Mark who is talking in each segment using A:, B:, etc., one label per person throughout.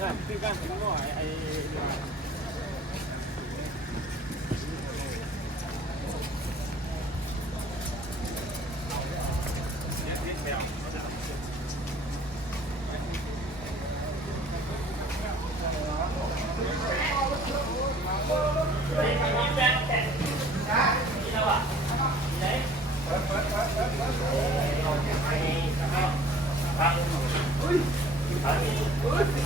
A: เนี่ยคือการถึงหน่อยไอ้ อย่างนั้นนี่อย่างนั้น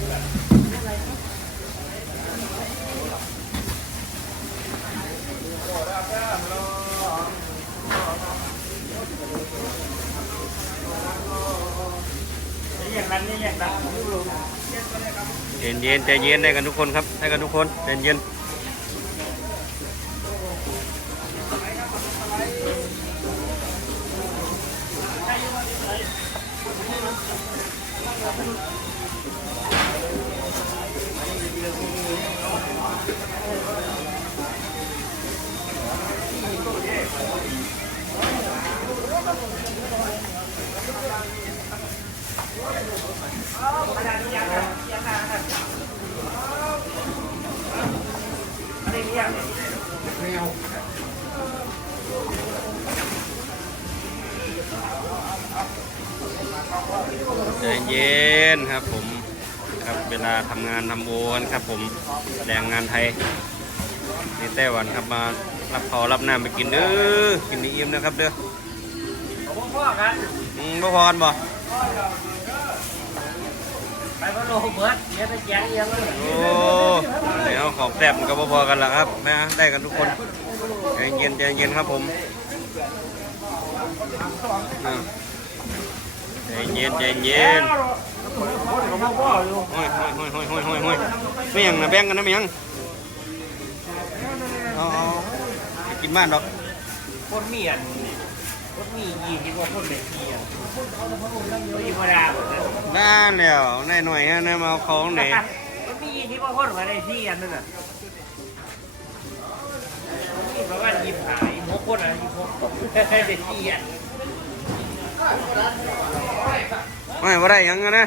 B: เย็นเย็นใจเย็นได้กันทุกคนครับได้กันทุกคนใจเย็น ใจเย็นครับผมครับเวลาทำงานทำโอนครับผมแรงงานไทยในไต้หวันครับมารับพอรับน้ำไปกินเด้อกินนี่อิ่มนะครับเด้อ
A: พ่อกัน
B: อืมบ่พอกันบ่
A: ไปพะโลเบิร์ดเดี๋ยวไปแจ้งยังเลย
B: โอ้เดี๋ยวของแซ่บมันก็บ่พอกันละครับนะได้กันทุกคนใจเย็นใจเย็นครับผมอ่าใจเย็นใจเย็น
A: ผมพ่ออยู่
B: ห้อยห้อยห้อยห้อยห้อยห้อยห้อยไม่ยังนะแบ่งกันนะไม่ยังเอาเอาไปกินบ้านดอก
A: คนมีอัน คนมียี่ที่ว่าคนเป็นที่อะคนธรรมดาหมดเลย
B: บ้านแล้วนายหน่อยฮะนายมาเอาของไหน
A: คนมียี่ที่ว่าคนมาได้ที่อันนั้นอะนี่ประมาณยี่สิบห้ายี่สิบหกคนอะยี่สิบหกคนได้ที่อะ
B: ไม่ว่าได้หยังกันนะ